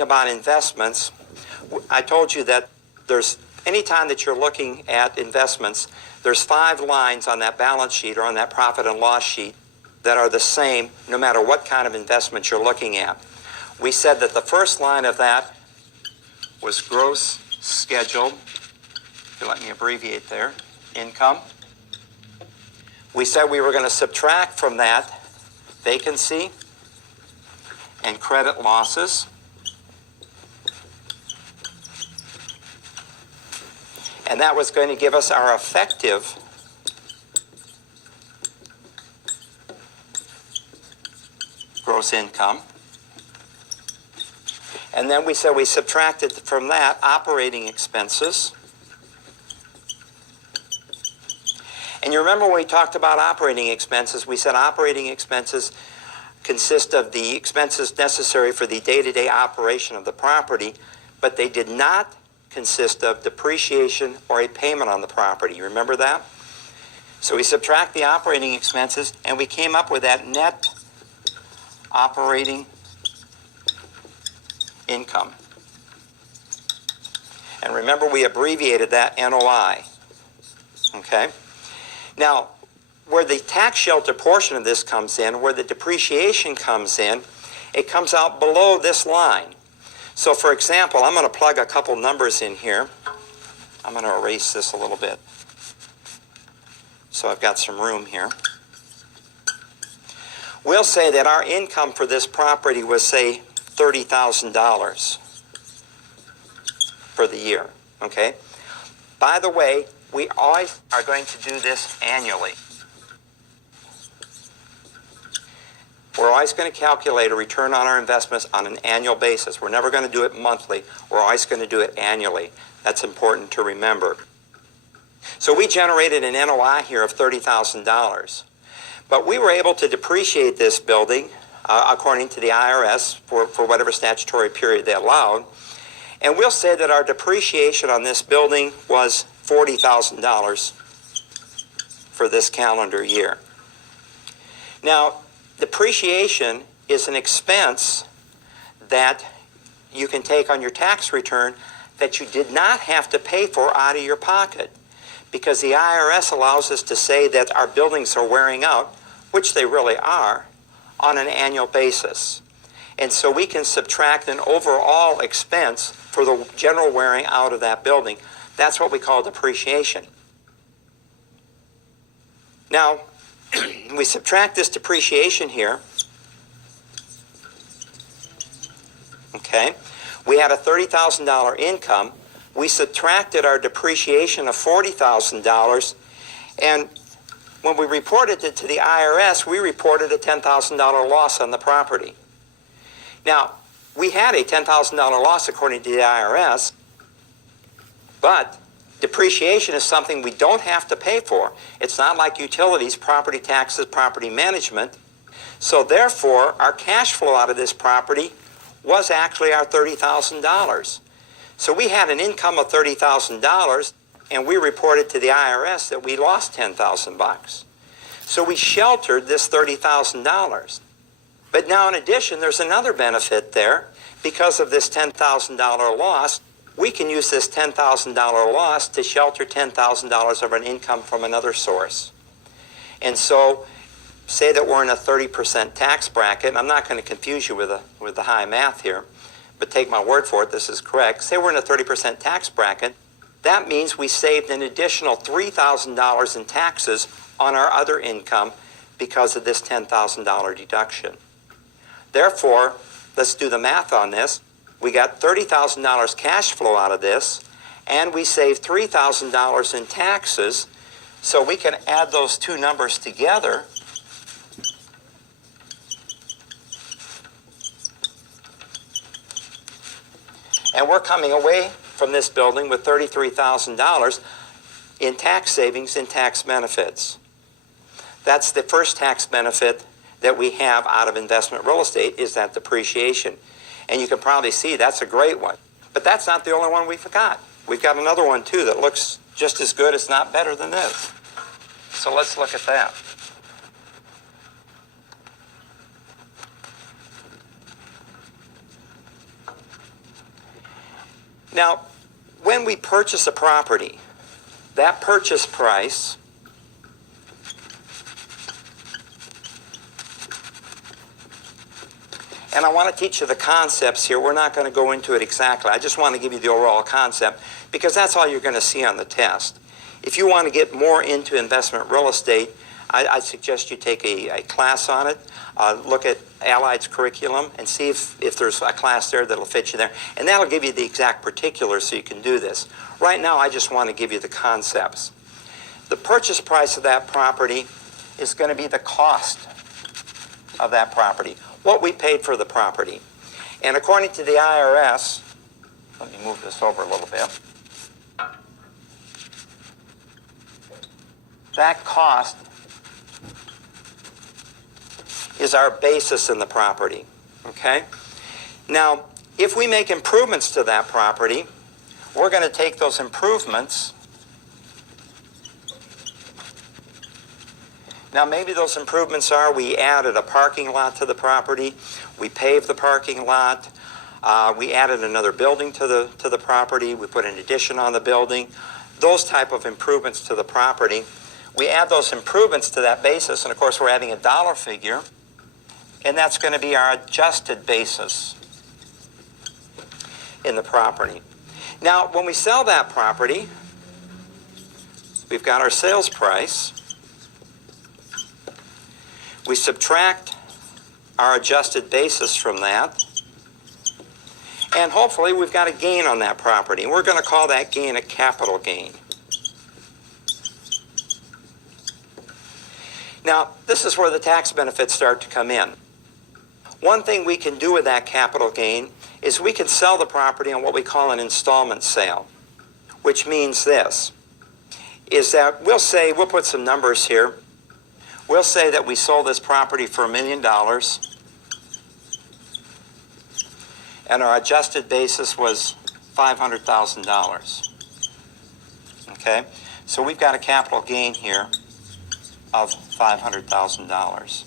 about investments, I told you that there's any time that you're looking at investments, there's 5 lines on that balance sheet or on that profit and loss sheet that are the same no matter what kind of investment you're looking at. We said that the first line of that was gross scheduled, if you let me abbreviate there, income. We said we were going to subtract from that vacancy and credit losses. And that was going to give us our effective gross income. And then we said we subtracted from that operating expenses. And you remember when we talked about operating expenses, we said operating expenses consist of the expenses necessary for the day-to-day operation of the property, but they did not consist of depreciation or a payment on the property. You remember that? So we subtract the operating expenses, and we came up with that net operating income. And remember, we abbreviated that NOI. Okay? Now, where the tax shelter portion of this comes in, where the depreciation comes in, it comes out below this line. So, for example, I'm going to plug a couple numbers in here. I'm going to erase this a little bit so I've got some room here. We'll say that our income for this property was, say, $30,000 for the year. Okay? By the way, we always are going to do this annually. We're always going to calculate a return on our investments on an annual basis. We're never going to do it monthly. We're always going to do it annually. That's important to remember. So we generated an NOI here of $30,000. But we were able to depreciate this building, according to the IRS, for whatever statutory period they allowed. And we'll say that our depreciation on this building was $40,000 for this calendar year. Now, depreciation is an expense that you can take on your tax return that you did not have to pay for out of your pocket, because the IRS allows us to say that our buildings are wearing out, which they really are, on an annual basis. And so we can subtract an overall expense for the general wearing out of that building. That's what we call depreciation. Now, we subtract this depreciation here. Okay? We had a $30,000 income. We subtracted our depreciation of $40,000, and when we reported it to the IRS, we reported a $10,000 loss on the property. Now, we had a $10,000 loss according to the IRS, but depreciation is something we don't have to pay for. It's not like utilities, property taxes, property management. So therefore, our cash flow out of this property was actually our $30,000. So we had an income of $30,000, and we reported to the IRS that we lost $10,000. So we sheltered this $30,000. But now, in addition, there's another benefit there. Because of this $10,000 loss, we can use this $10,000 loss to shelter $10,000 of an income from another source. And so, say that we're in a 30% tax bracket, and I'm not going to confuse you with the high math here, but take my word for it, this is correct. Say we're in a 30% tax bracket. That means we saved an additional $3,000 in taxes on our other income because of this $10,000 deduction. Therefore, let's do the math on this. We got $30,000 cash flow out of this, and we saved $3,000 in taxes. So we can add those two numbers together. And we're coming away from this building with $33,000 in tax savings and tax benefits. That's the first tax benefit that we have out of investment real estate, is that depreciation. And you can probably see that's a great one. But that's not the only one we've got. We've got another one, too, that looks just as good, if not better than this. So let's look at that. Now, when we purchase a property, that purchase price and I want to teach you the concepts here. We're not going to go into it exactly. I just want to give you the overall concept because that's all you're going to see on the test. If you want to get more into investment real estate, I suggest you take a class on it. Look at Allied's curriculum and see if there's a class there that'll fit you there. And that'll give you the exact particulars so you can do this. Right now, I just want to give you the concepts. The purchase price of that property is going to be the cost of that property, what we paid for the property. And according to the IRS, let me move this over a little bit. That cost is our basis in the property, okay? Now, if we make improvements to that property, we're going to take those improvements. Now, maybe those improvements are we added a parking lot to the property, we paved the parking lot, we added another building to the property, we put an addition on the building, those type of improvements to the property. We add those improvements to that basis, and of course we're adding a dollar figure, and that's going to be our adjusted basis in the property. Now, when we sell that property, we've got our sales price. We subtract our adjusted basis from that, and hopefully we've got a gain on that property. And we're going to call that gain a capital gain. Now, this is where the tax benefits start to come in. One thing we can do with that capital gain is we can sell the property on what we call an installment sale, which means this, is that we'll put some numbers here. We'll say that we sold this property for $1 million, and our adjusted basis was $500,000. Okay? So we've got a capital gain here of $500,000.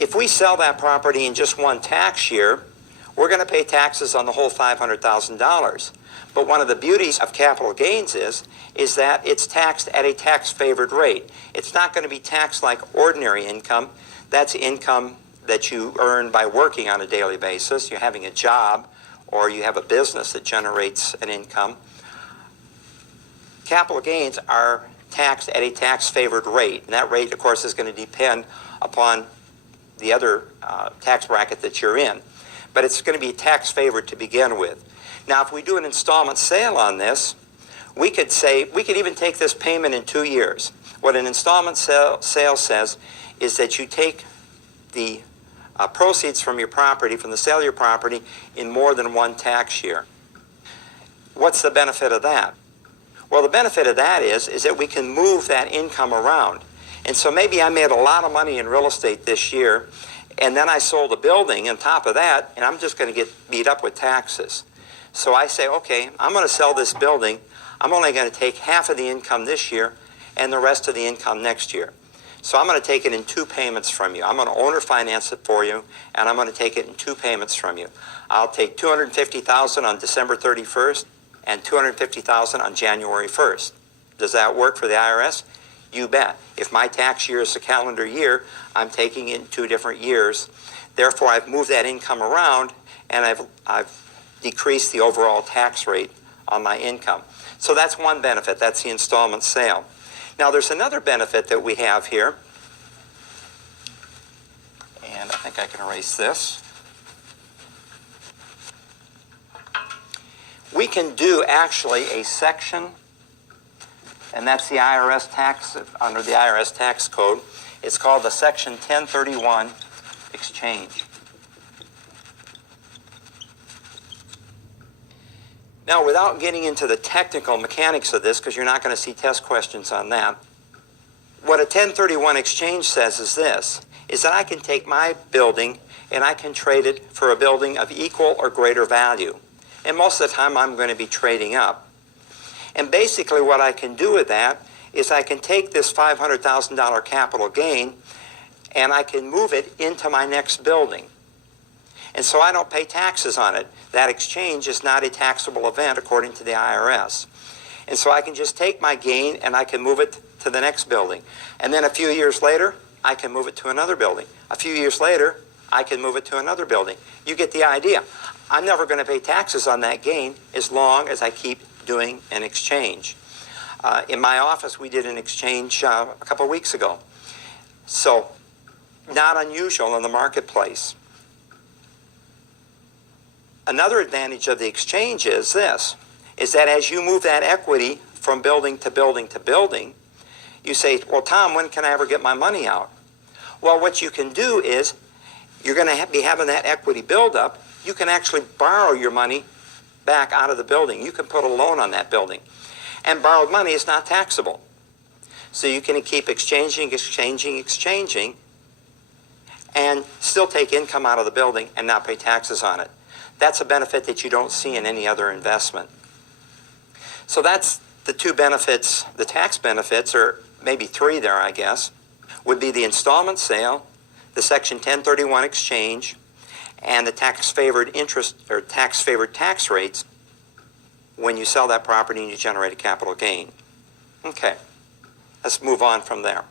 If we sell that property in just one tax year, we're going to pay taxes on the whole $500,000. But one of the beauties of capital gains is that it's taxed at a tax-favored rate. It's not going to be taxed like ordinary income. That's income that you earn by working on a daily basis. You're having a job or you have a business that generates an income. Capital gains are taxed at a tax-favored rate. And that rate, of course, is going to depend upon the other tax bracket that you're in. But it's going to be tax-favored to begin with. Now, if we do an installment sale on this, we could even take this payment in 2 years. What an installment sale says is that you take the proceeds from your property, from the sale of your property, in more than one tax year. What's the benefit of that? Well, the benefit of that is that we can move that income around. And so maybe I made a lot of money in real estate this year, and then I sold a building on top of that, and I'm just going to get beat up with taxes. So I say, okay, I'm going to sell this building. I'm only going to take half of the income this year and the rest of the income next year. So I'm going to take it in 2 payments from you. I'm going to owner finance it for you, and I'm going to take it in 2 payments from you. I'll take $250,000 on December 31st and $250,000 on January 1st. Does that work for the IRS? You bet. If my tax year is a calendar year, I'm taking it in 2 different years. Therefore, I've moved that income around, and I've decreased the overall tax rate on my income. So that's one benefit. That's the installment sale. Now, there's another benefit that we have here, and I think I can erase this. We can do actually a section, and that's the IRS tax, under the IRS tax code. It's called the Section 1031 exchange. Now, without getting into the technical mechanics of this, because you're not going to see test questions on that, what a 1031 exchange says is this, is that I can take my building and I can trade it for a building of equal or greater value. And most of the time, I'm going to be trading up. And basically what I can do with that is I can take this $500,000 capital gain and I can move it into my next building. And so I don't pay taxes on it. That exchange is not a taxable event according to the IRS. And so I can just take my gain and I can move it to the next building. And then a few years later, I can move it to another building. A few years later, I can move it to another building. You get the idea. I'm never going to pay taxes on that gain as long as I keep doing an exchange. In my office, we did an exchange a couple of weeks ago. So, not unusual in the marketplace. Another advantage of the exchange is this, is that as you move that equity from building to building to building, you say, well, Tom, when can I ever get my money out? Well, what you can do is, you're going to be having that equity buildup. You can actually borrow your money back out of the building. You can put a loan on that building. And borrowed money is not taxable. So you can keep exchanging, and still take income out of the building and not pay taxes on it. That's a benefit that you don't see in any other investment. So that's the two benefits, the tax benefits, or maybe three there, I guess, would be the installment sale, the Section 1031 exchange, and the tax-favored interest or tax-favored tax rates when you sell that property and you generate a capital gain. Okay, let's move on from there.